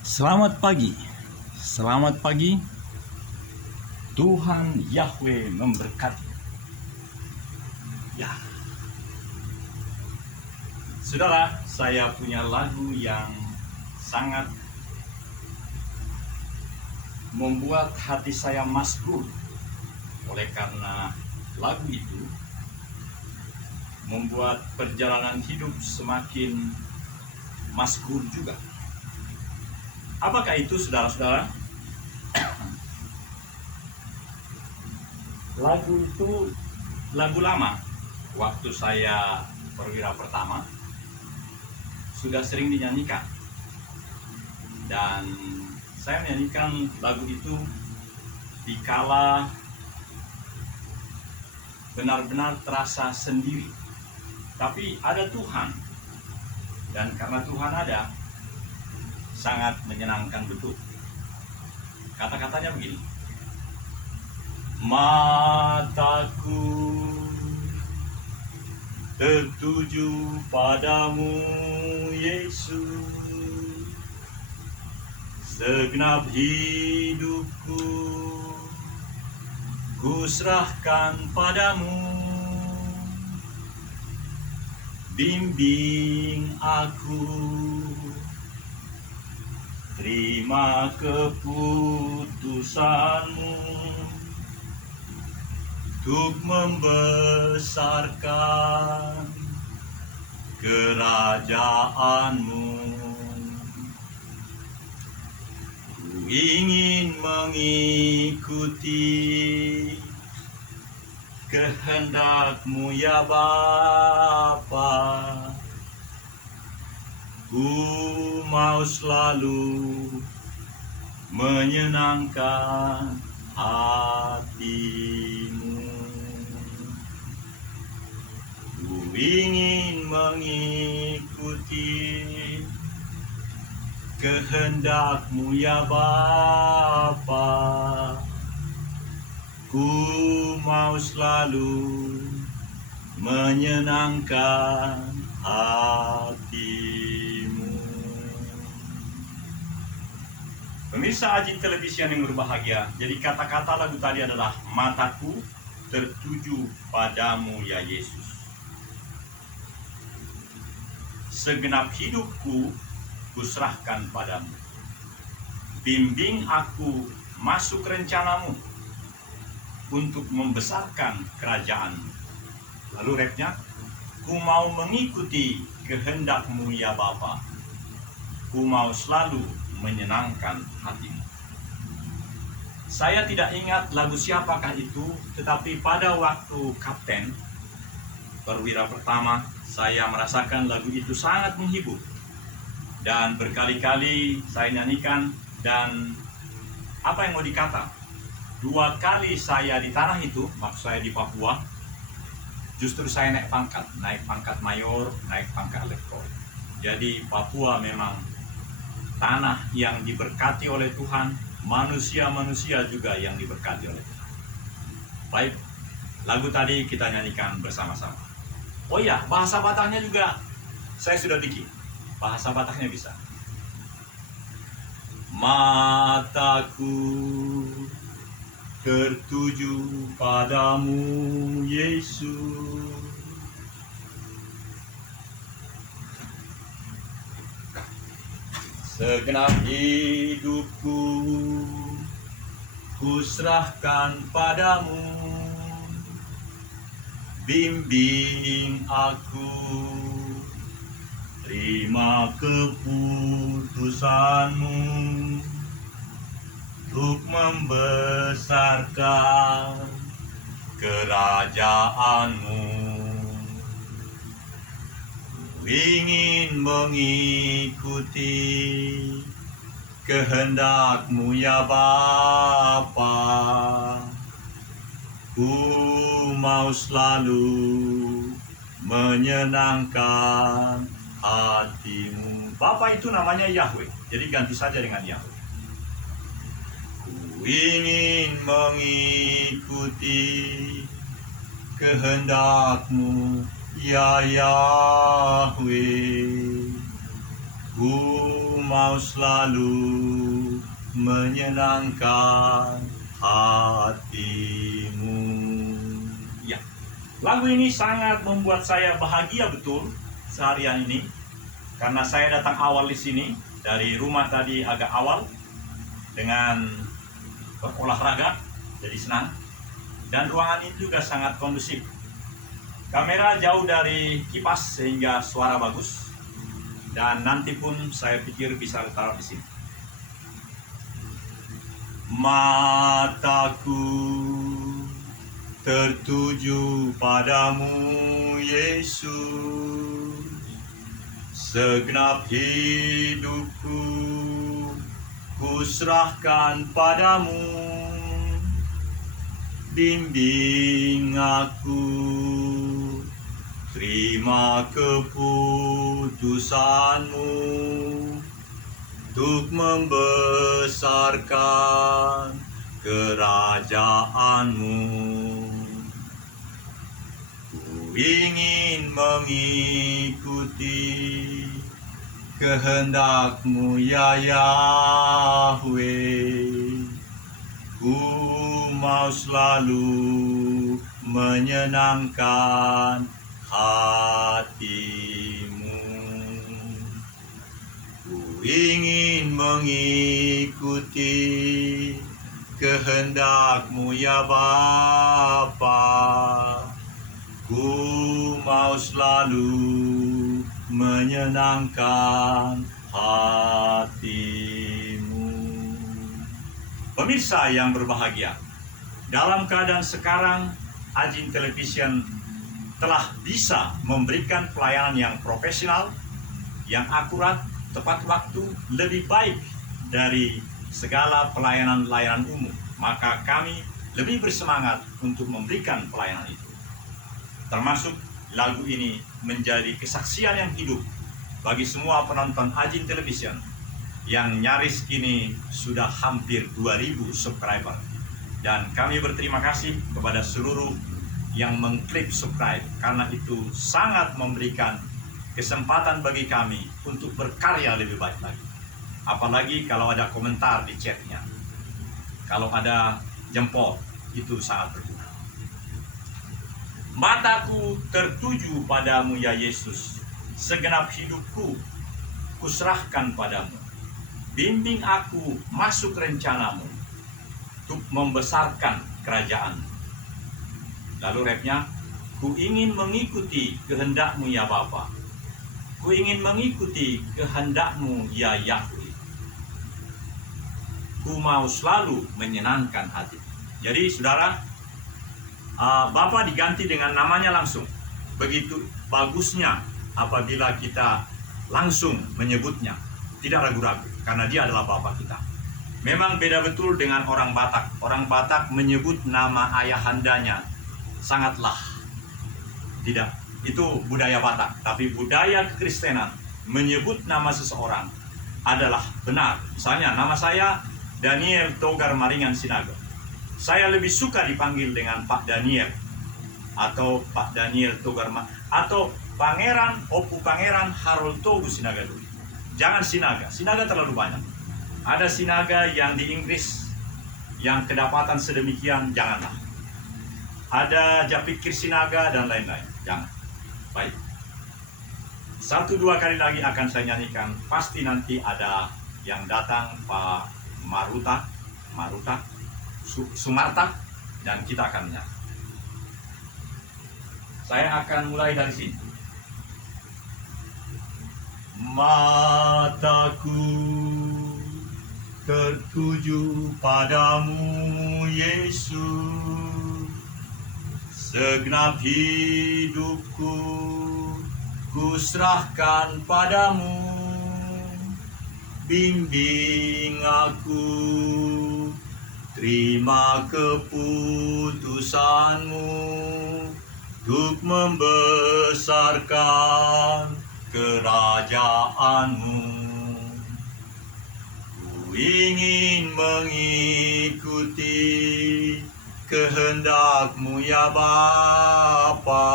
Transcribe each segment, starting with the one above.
Selamat pagi, selamat pagi. Tuhan Yahweh memberkati. Ya, saudara, saya punya lagu yang sangat membuat hati saya maskur. Oleh karena lagu itu membuat perjalanan hidup semakin maskur juga. Apakah itu, saudara-saudara? Lagu itu lagu lama. Waktu saya perwira pertama sudah sering dinyanyikan, dan saya menyanyikan lagu itu dikala benar-benar terasa sendiri. Tapi ada Tuhan, dan karena Tuhan ada, sangat menyenangkan betul. Kata-katanya begini: mataku tertuju padamu, Yesus, segenap hidupku ku serahkan padamu. Bimbing aku, terima keputusanmu untuk membesarkan kerajaanmu. Ku ingin mengikuti kehendak-Mu ya Bapa. Ku mau selalu menyenangkan hati-Mu. Ku ingin mengikuti kehendak-Mu ya Bapa. Ku mau selalu menyenangkan hati-Mu. Pemirsa Ajin Televisi yang berbahagia, jadi kata-kata lagu tadi adalah mataku tertuju padamu ya Yesus. Segenap hidupku kuserahkan padamu. Bimbing aku masuk rencanamu untuk membesarkan kerajaan-Mu. Lalu rapnya, ku mau mengikuti kehendak-Mu ya Bapa. Ku mau selalu menyenangkan hati-Mu. Saya tidak ingat lagu siapakah itu, tetapi pada waktu kapten perwira pertama, saya merasakan lagu itu sangat menghibur. Dan berkali-kali saya nyanyikan, dan apa yang mau dikata? 2 kali saya di tanah itu, maksud saya di Papua, justru saya naik pangkat mayor, naik pangkat letkol. Jadi Papua memang tanah yang diberkati oleh Tuhan, manusia-manusia juga yang diberkati oleh Tuhan. Baik, lagu tadi kita nyanyikan bersama-sama. Oh ya, bahasa Bataknya juga saya sudah bikin. Bahasa Bataknya bisa. Mataku tertuju padamu, Yesus, segenap hidupku ku serahkan padamu. Bimbing aku, terima keputusanmu untuk membesarkan kerajaan-Mu. Ku ingin mengikuti kehendak-Mu ya Bapa. Ku mau selalu menyenangkan hati-Mu. Bapa itu namanya Yahweh, jadi ganti saja dengan Yahweh. Ku ingin mengikuti kehendak-Mu ya Yahweh. Ku mau selalu menyenangkan hatimu. Ya, lagu ini sangat membuat saya bahagia betul seharian ini, karena saya datang awal di sini dari rumah tadi agak awal dengan berolahraga, jadi senang, dan ruangan ini juga sangat kondusif. Kamera jauh dari kipas sehingga suara bagus. Dan nanti pun saya pikir bisa ditaruh di sini. Mataku tertuju padamu, Yesus. Segenap hidupku kuserahkan padamu. Bimbing aku, terima keputusanmu untuk membesarkan kerajaanmu. Ku ingin mengikuti kehendakmu, ya Yahweh. Ku mau selalu menyenangkan hatimu. Ku ingin mengikuti kehendakmu, ya Bapa. Ku mau selalu menyenangkan hatimu. Pemirsa yang berbahagia, dalam keadaan sekarang Ajin Television telah bisa memberikan pelayanan yang profesional, yang akurat, tepat waktu, lebih baik dari segala pelayanan-layanan umum. Maka kami lebih bersemangat untuk memberikan pelayanan itu. Termasuk lagu ini menjadi kesaksian yang hidup bagi semua penonton Ajin Television yang nyaris kini sudah hampir 2000 subscriber. Dan kami berterima kasih kepada seluruh yang mengklik subscribe, karena itu sangat memberikan kesempatan bagi kami untuk berkarya lebih baik lagi. Apalagi kalau ada komentar di chatnya, kalau ada jempol, itu sangat berguna. Mataku tertuju padamu, ya Yesus. Segenap hidupku kuserahkan padamu. Bimbing aku masuk rencanamu untuk membesarkan kerajaan. Lalu rapnya, ku ingin mengikuti kehendakmu, ya Bapa. Ku ingin mengikuti kehendakmu, ya Yahweh. Ku mau selalu menyenangkan hati. Jadi saudara, Bapa diganti dengan namanya langsung. Begitu bagusnya apabila kita langsung menyebutnya, tidak ragu-ragu, karena dia adalah Bapa kita. Memang beda betul dengan orang Batak. Orang Batak menyebut nama ayahandanya sangatlah tidak. Itu budaya Batak. Tapi budaya kekristenan menyebut nama seseorang adalah benar. Misalnya nama saya Daniel Togar Maringan Sinaga. Saya lebih suka dipanggil dengan Pak Daniel, atau Pak Daniel Togar, atau Pangeran Opu Pangeran Harold Togu Sinaga dulu. Jangan Sinaga, Sinaga terlalu banyak. Ada Sinaga yang di Inggris yang kedapatan sedemikian, janganlah. Ada Japikir Sinaga dan lain-lain, jangan. Baik. 1-2 kali lagi akan saya nyanyikan. Pasti nanti ada yang datang, Pak Sumarta, dan kita akan menyanyi. Saya akan mulai dari sini. Mataku tertuju padamu, Yesus. Segenap hidupku kuserahkan padamu. Bimbing aku, terima keputusanmu untuk membesarkan kerajaanmu. Ku ingin mengikuti kehendakmu, ya Bapa.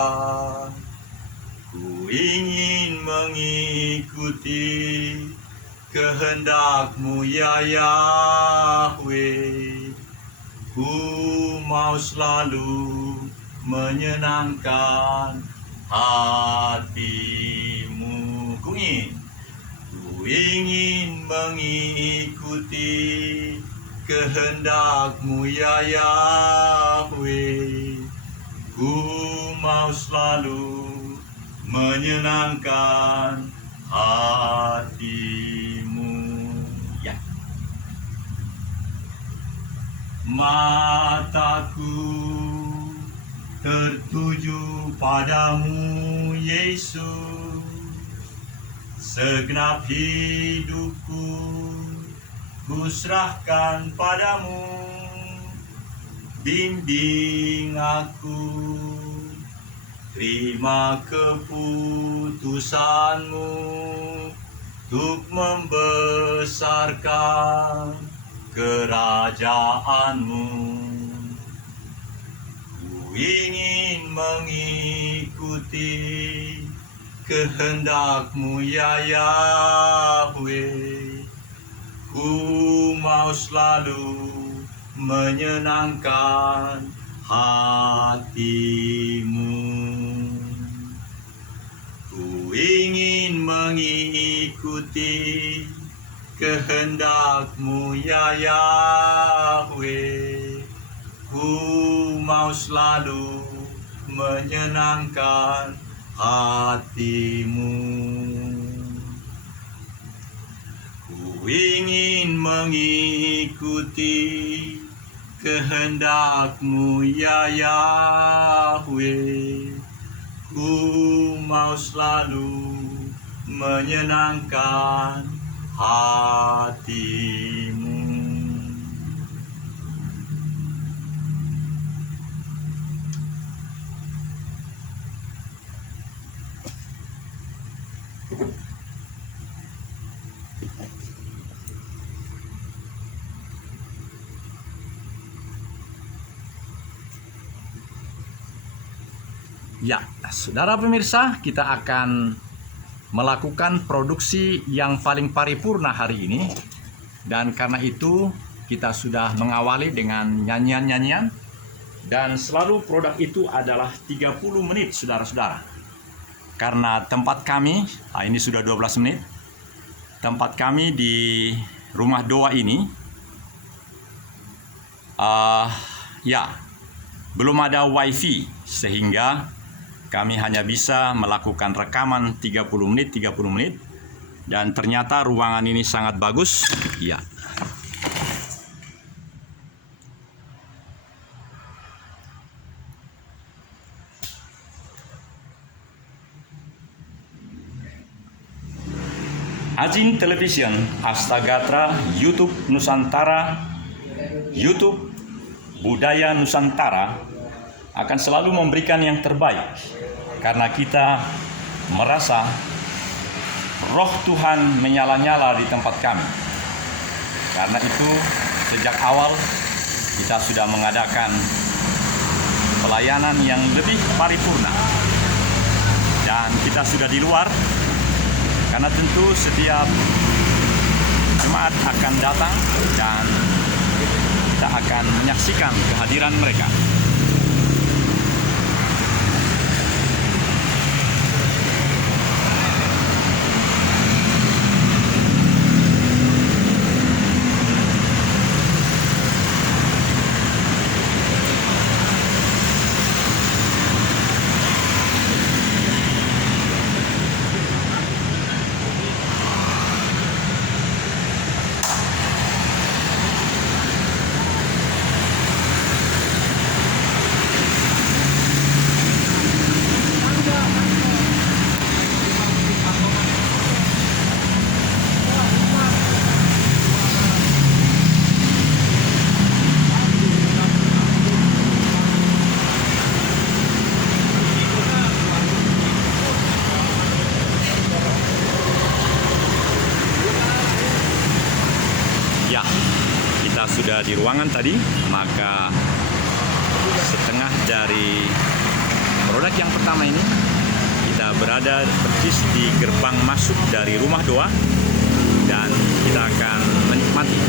Ku ingin mengikuti kehendak-Mu ya Yahweh. Ku mau selalu menyenangkan hati-Mu. Ku ingin mengikuti kehendak-Mu ya Yahweh. Ku mau selalu menyenangkan hati-Mu. Ya. Mataku tertuju padamu, Yesus. Segenap hidupku ku serahkan padamu. Bimbing aku, terima keputusan-Mu untuk membesarkan kerajaan-Mu. Ku ingin mengikuti kehendak-Mu ya Yahweh. Ku mau selalu menyenangkan hati-Mu. Ku ingin mengikuti kehendak-Mu ya Yahweh. Ku mau selalu menyenangkan hati-Mu. Ku ingin mengikuti kehendak-Mu ya Yahweh. Ku mau selalu menyenangkan hati-Mu. Ya, saudara pemirsa, kita akan melakukan produksi yang paling paripurna hari ini. Dan karena itu, kita sudah mengawali dengan nyanyian-nyanyian. Dan selalu produk itu adalah 30 menit, saudara-saudara. Karena tempat kami, ini sudah 12 menit. Tempat kami di rumah doa ini, belum ada wifi, sehingga kami hanya bisa melakukan rekaman 30 menit, dan ternyata ruangan ini sangat bagus. Ya. Ajin Television, Astagatra, YouTube Nusantara, YouTube Budaya Nusantara akan selalu memberikan yang terbaik, karena kita merasa roh Tuhan menyala-nyala di tempat kami. Karena itu sejak awal kita sudah mengadakan pelayanan yang lebih paripurna, dan kita sudah di luar, karena tentu setiap jemaat akan datang dan kita akan menyaksikan kehadiran mereka. Sudah di ruangan tadi, maka setengah dari produk yang pertama ini kita berada persis di gerbang masuk dari rumah doa, dan kita akan menikmati.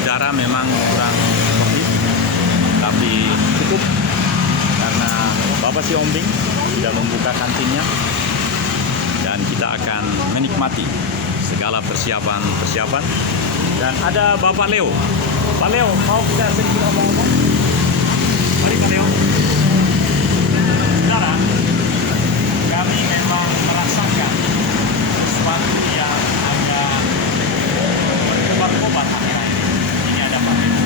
Udara memang kurang bagus, tapi cukup karena Bapak Siombing sudah membuka kantinnya dan kita akan menikmati segala persiapan. Dan ada Bapak Leo. Pak Leo, mau kita sedikit ngomong-ngomong? Mari Pak Leo. Saudara, kami memang merasakan sesuatu yang agak berkobar akhir-akhir ini. Ini ada Pak Leo.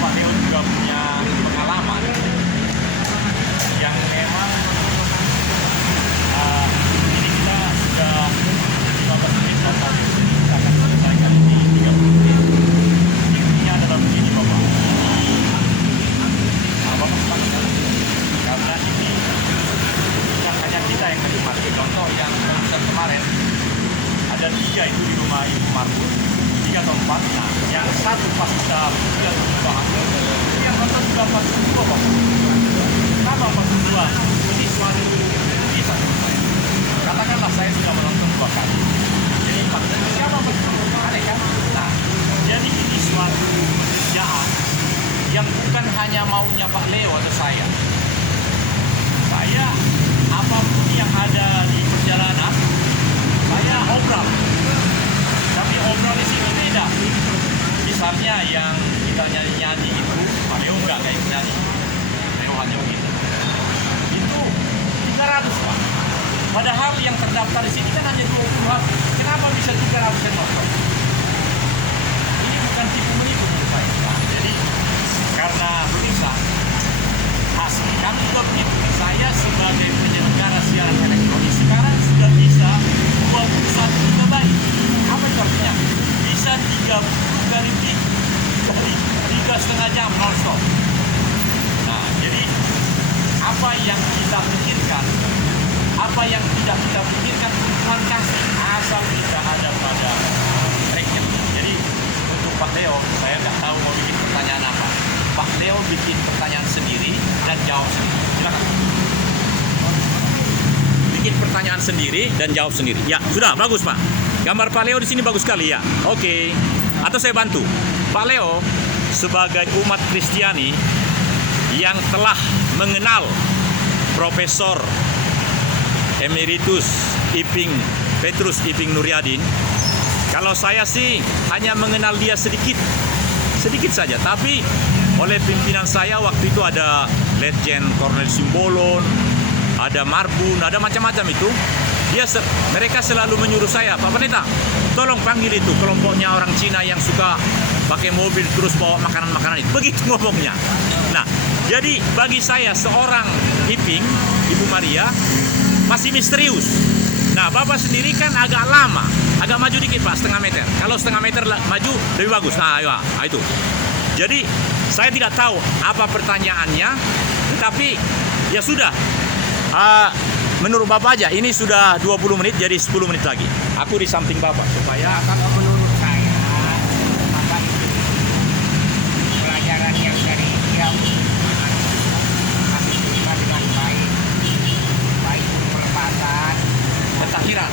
Pak Leo juga punya pengalaman yang memang ini kita sudah 15 menit Bapak Leo. Kita akan selesaikan ini 30 menit. Intinya adalah begini Bapak. Bapak sepakat karena ini bukan hanya kita yang menikmati. Contoh yang konser kemarin ada 3 itu di rumah Ibu Markus, 3 atau 4. Nah, yang satu pas kita lihat bahas, yang nonton juga pas kedua Bapak. Kenapa pas kedua? Ini suatu kisah menurut saya. Katakanlah saya sudah menonton 2 kali. Jadi siapa aneh kan? Nah, jadi ini suatu pekerjaan yang bukan hanya maunya Pak Leo atau saya. Saya apapun yang ada di perjalanan, saya obrol. Tapi obrol di sini beda. Misalnya yang kita nyanyi-nyanyi itu, Pak Leo enggak kayak nyanyi. Leo hanya begitu. Itu 300 Pak. Padahal yang terdaftar di sini kan hanya 20. Kenapa bisa 300 yang nonton? Ini bukan tipu menipu menurut saya. Nah, jadi karena bisa hasil kami juga begitu. Saya sebagai penyelenggara siaran elektronik sekarang sudah bisa 21 GB. Apa itu artinya? Bisa 30 kali lebih dari 3,5 jam non-stop. Nah, jadi apa yang kita pikirkan, apa yang tidak kita pikirkan, Tuhan kasih asal kita ada pada tracknya. Jadi untuk Pak Leo, saya nggak tahu mau bikin pertanyaan apa. Pak Leo bikin pertanyaan sendiri dan jawab sendiri. Silakan. Bikin pertanyaan sendiri dan jawab sendiri. Ya, sudah bagus Pak. Gambar Pak Leo di sini bagus sekali ya. Oke. Atau saya bantu. Pak Leo sebagai umat Kristiani yang telah mengenal Profesor Emeritus Petrus Iping Nuryadin. Kalau saya sih hanya mengenal dia sedikit saja, tapi oleh pimpinan saya waktu itu ada Letjen Kornel Simbolon, ada Marbun, ada macam-macam itu. Mereka selalu menyuruh saya, Pak Pendeta, tolong panggil itu kelompoknya orang Cina yang suka pakai mobil terus bawa makanan-makanan itu. Begitu ngomongnya. Nah, jadi bagi saya seorang Iping, Ibu Maria, masih misterius. Nah, Bapak sendiri kan agak lama, agak maju dikit Pak, setengah meter. Kalau setengah meter maju lebih bagus. Nah, ayo, itu. Jadi saya tidak tahu apa pertanyaannya, tetapi ya sudah. Menurut Bapak aja, ini sudah 20 menit, jadi 10 menit lagi. Aku di samping Bapak supaya kalau menurut saya, maka itu pelajaran yang dari dia kami terima dengan baik itu pelepasan, pentahiran.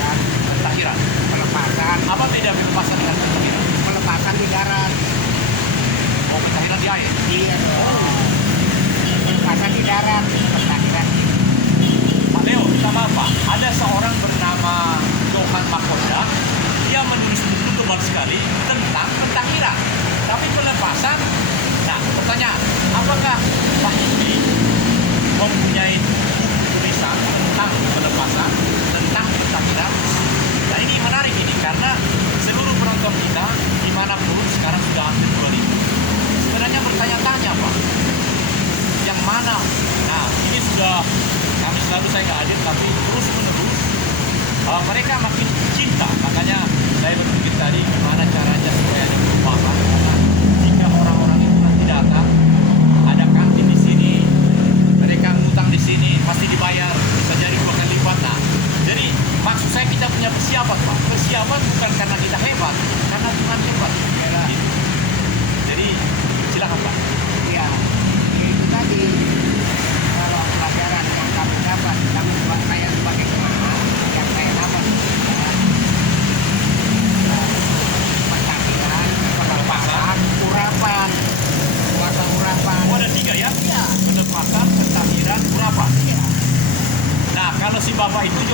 pelepasan. Apa beda pelepasan dengan pentahiran? Pelepasan di darat. Oh, pentahiran di air. Iya dong. Pelepasan di darat, pentahiran. Pak Leo, pertama apa? Ada seorang bernama Johan Makoda. Dia menulis buku tebal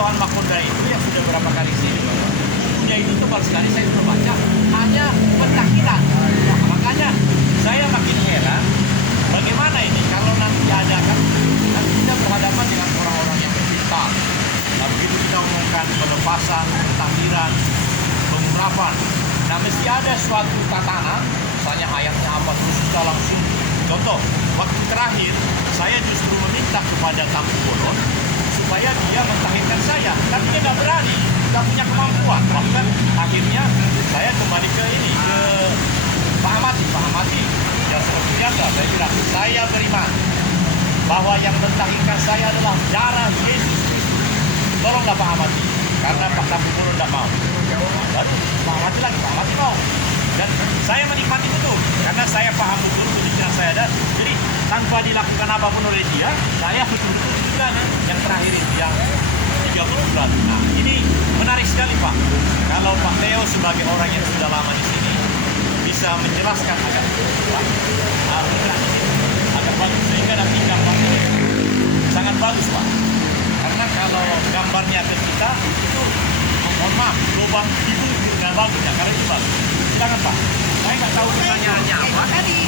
Johan Makonda itu yang sudah berapa kali sini, bukunya itu tebal sekali, saya sudah baca, hanya pentakhiran. Nah, makanya saya makin heran, bagaimana ini kalau nanti ada kan, nanti kita berhadapan dengan orang-orang yang bercinta. Nah, begitu kita umumkan pelepasan, pentakhiran, pengurapan, nah mesti ada suatu tatanan, misalnya ayatnya apa, terus kita langsung. Contoh, waktu terakhir saya justru meminta kepada Tampu Bolon supaya dia mentahirkan saya, tapi dia nggak berani, nggak punya kemampuan. Bahkan akhirnya saya kembali ke ini, ke Pak Amati. Ya seperti biasa, saya bilang, saya beriman bahwa yang mentahirkan saya adalah darah Yesus Kristus. Tolonglah Pak Amati, karena Pak Tampu Bolon nggak mau. Baru Pak Amati lagi, Pak Amati mau. Dan saya menikmati betul, karena saya paham betul pemikiran saya ada. Jadi tanpa dilakukan apapun oleh dia, saya betul-betul juga yang terakhir itu, yang 30 bulan. Nah, ini menarik sekali Pak. Kalau Pak Leo sebagai orang yang sudah lama di sini bisa menjelaskan agak agak bagus, sehingga nanti gambarnya sangat bagus Pak. Karena kalau gambarnya ke kita itu, mohon maaf, lubang itu nggak bagus ya, karena itu bagus. Silakan Pak, saya nggak tahu pertanyaannya apa. Tadi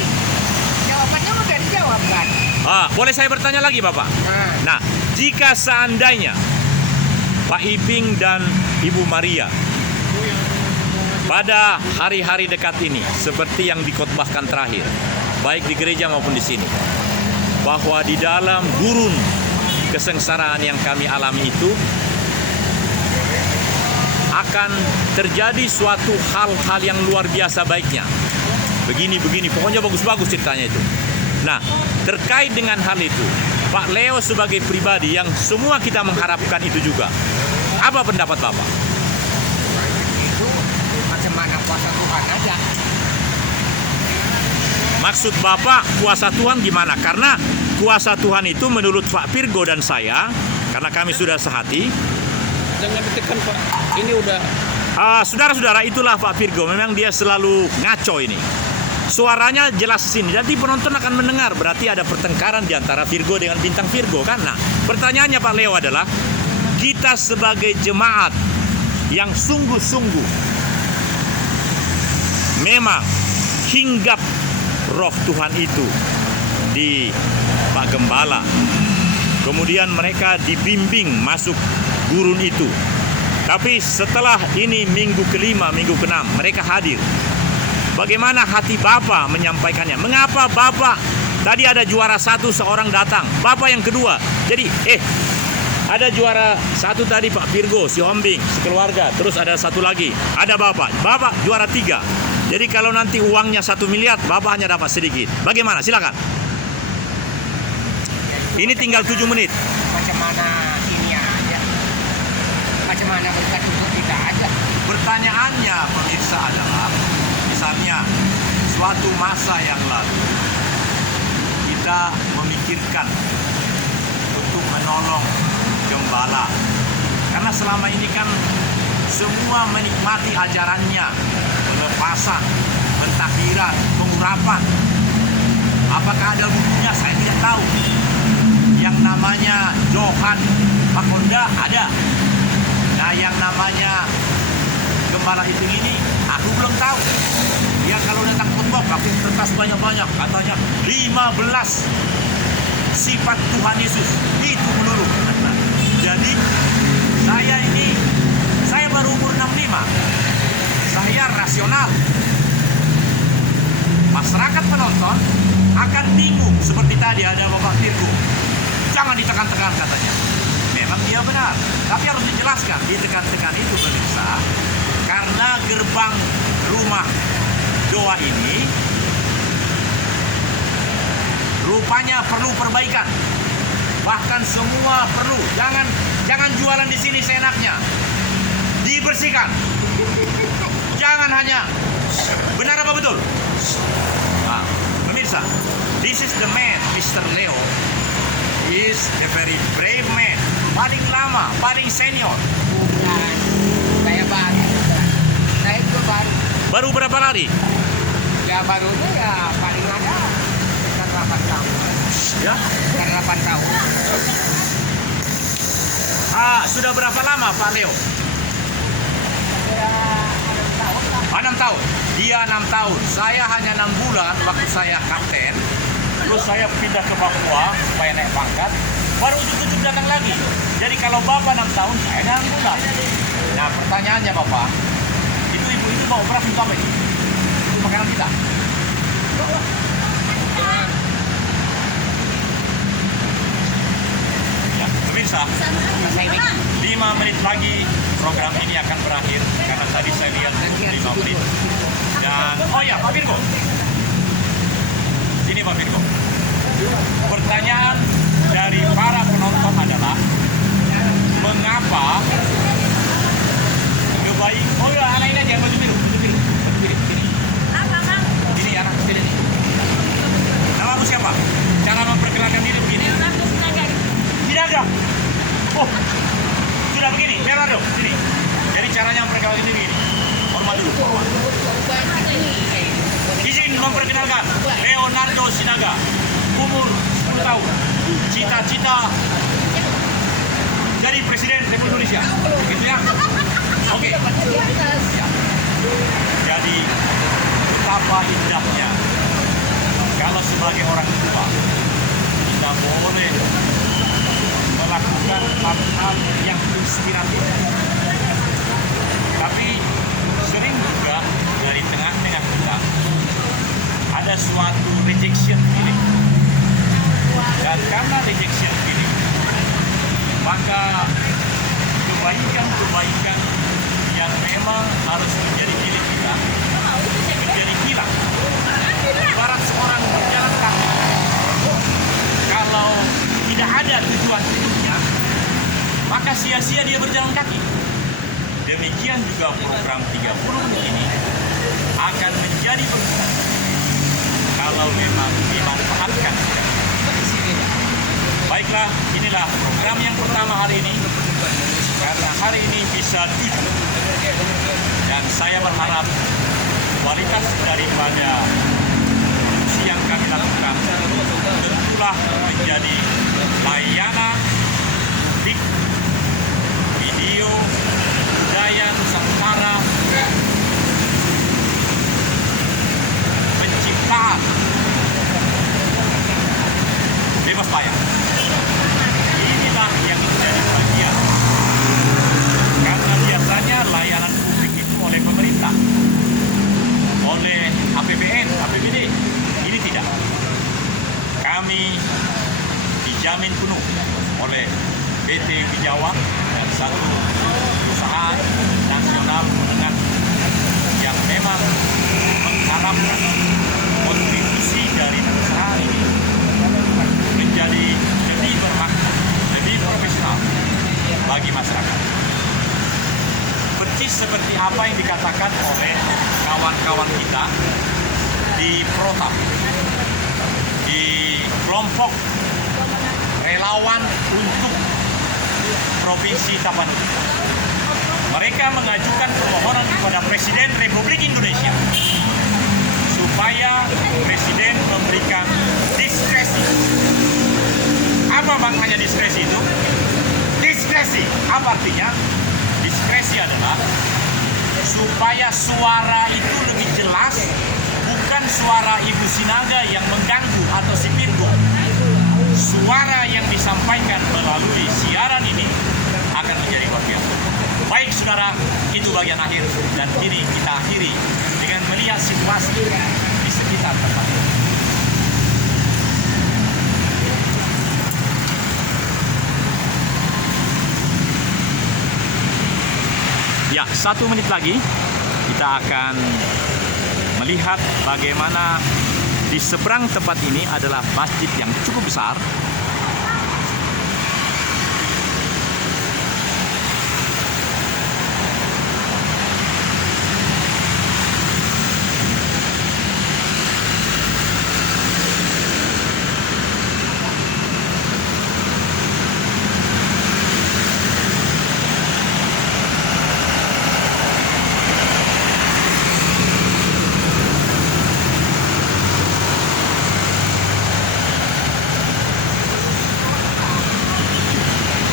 jawabannya udah dijawab kan? Boleh saya bertanya lagi Bapak? Nah, jika seandainya Pak Iping dan Ibu Maria pada hari-hari dekat ini, seperti yang dikhotbahkan terakhir, baik di gereja maupun di sini, bahwa di dalam gurun kesengsaraan yang kami alami itu akan terjadi suatu hal-hal yang luar biasa baiknya. Begini, pokoknya bagus-bagus ceritanya itu. Nah, terkait dengan hal itu, Pak Leo sebagai pribadi yang semua kita mengharapkan itu juga, apa pendapat Bapak? Itu macam mana kuasa Tuhan aja. Maksud Bapak kuasa Tuhan gimana? Karena kuasa Tuhan itu menurut Pak Virgo dan saya, karena kami sudah sehati. Jangan ditekan Pak, ini udah. Saudara-saudara, itulah Pak Virgo, memang dia selalu ngaco ini. Suaranya jelas sini, jadi penonton akan mendengar, berarti ada pertengkaran di antara Virgo dengan bintang Virgo kan? Nah, pertanyaannya Pak Leo adalah, kita sebagai jemaat yang sungguh-sungguh memang hinggap roh Tuhan itu di Pak Gembala, kemudian mereka dibimbing masuk gurun itu. Tapi setelah ini minggu kelima, minggu keenam, mereka hadir. Bagaimana hati Bapak menyampaikannya? Mengapa Bapak tadi ada juara satu seorang datang, Bapak yang kedua. Jadi ada juara satu tadi Pak Virgo, si Hombing, sekeluarga. Terus ada satu lagi, ada Bapak juara 3. Jadi kalau nanti uangnya 1 miliar, Bapak hanya dapat sedikit. Bagaimana? Silakan. Ini tinggal 7 menit. Macam mana ini aja. Macam mana berkat untuk kita aja. Pertanyaannya pemirsa adalah, misalnya suatu masa yang lalu kita memikirkan untuk menolong gembala, karena selama ini kan semua menikmati ajarannya, pelepasan, pentakbiran, pengurapan. Apakah ada bukunya? Saya tidak tahu. Yang namanya Johan Makonda ada. Nah, yang namanya Gembala itu ini, aku belum tahu. Dia kalau datang khotbah pakai kertas banyak-banyak, katanya 15 sifat Tuhan Yesus. Itu melulu. Jadi saya baru umur 65. Saya rasional. Masyarakat penonton akan bingung, seperti tadi ada Bapak Virgo. Jangan ditekan-tekan katanya. Memang dia benar, tapi harus dijelaskan. Ditekan-tekan itu pemirsa, karena gerbang rumah doa ini rupanya perlu perbaikan. Bahkan semua perlu. Jangan jualan di sini seenaknya. Dibersihkan. Jangan hanya benar apa betul? Nah, pemirsa, this is the man, Mr. Leo. He is the very brave man. Paling lama, paling senior. Bukan. Saya baru. Saya juga baru. Baru berapa lari? Ya barunya ya paling ada sekitar 8 tahun. Ya. Sekitar 8 tahun. Sudah berapa lama Pak Leo? 6 tahun. Dia 6 tahun. Saya hanya 6 bulan waktu saya kapten. Terus saya pindah ke Papua supaya naik pangkat. Baru ujuk-ujuk datang lagi. Jadi kalau Bapak 6 tahun, saya 6 bulan. Nah pertanyaannya Bapak, itu ibu-ibu mau beras untuk apa itu? Itu makanan kita. Ya, pemirsa, 5 menit lagi program ini akan berakhir karena tadi saya lihat 5 menit. Dan oh ya Pak Virgo, ini Pak Virgo. Pertanyaan dari para penonton adalah mengapa oh ya anak ini aja baju biru, ini anak kecil ini. Namamu siapa? Cara memperkenalkan diri begini. Tidak ada. Oh, sudah begini, Leonardo, sini. Jadi caranya memperkenalkan diri ini. Hormat dulu, hormat. Izin memperkenalkan Leonardo Sinaga, umur 10 tahun, cita-cita jadi Presiden Republik Indonesia, gitu ya? Oke. Ya. Jadi betapa indahnya kalau sebagai orang tua kita boleh melakukan hal-hal yang inspiratif. Tapi sering juga dari tengah-tengah kita ada suatu rejection feeling. Dan karena rejection feeling, maka kebaikan-kebaikan yang memang harus menjadi milik kita menjadi hilang. Ibarat seorang berjalan kaki, kalau tidak ada tujuan hidupnya, maka sia-sia dia berjalan kaki. Demikian juga program 30 menit ini akan menjadi berguna kalau memang dimanfaatkan. Baiklah, inilah program yang pertama hari ini. Karena hari ini bisa 7. Dan saya berharap kualitas daripada fungsi yang kami lakukan tentulah menjadi layanan musik, video, budaya Nusantara, penciptaan bebas bayar. Inilah yang menjadi bagian. Karena biasanya layanan publik itu oleh pemerintah, oleh APBN, APBD. Ini tidak. Kami dijamin penuh oleh PT Wijawak dan satu perusahaan nasional menengah yang memang mengharapkan kontribusi dari perusahaan ini menjadi lebih bermakna, lebih profesional bagi masyarakat. Persis seperti apa yang dikatakan oleh kawan-kawan kita di Protap, di kelompok relawan untuk Provinsi Tapanuli. Mereka mengajukan permohonan kepada Presiden Republik Indonesia supaya Presiden memberikan diskresi. Apa maknanya diskresi itu? Diskresi, apa artinya? Diskresi adalah supaya suara itu lebih jelas, bukan suara Ibu Sinaga yang mengganggu atau si Virgo. Suara yang disampaikan melalui siaran ini akan menjadi luar biasa. Baik saudara, itu bagian akhir dan kini kita akhiri dengan melihat situasi di sekitar tempat ini. Ya, 1 menit lagi kita akan melihat bagaimana di seberang tempat ini adalah masjid yang cukup besar.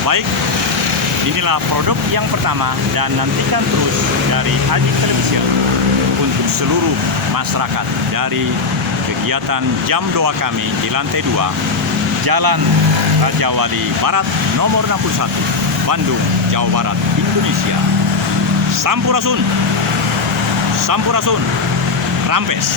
Baik, Inilah produk yang pertama dan nantikan terus dari Ajik Television untuk seluruh masyarakat dari kegiatan jam doa kami di lantai 2 Jalan Raja Wali Barat nomor 61 Bandung, Jawa Barat, Indonesia. Sampurasun, Sampurasun, Rampes.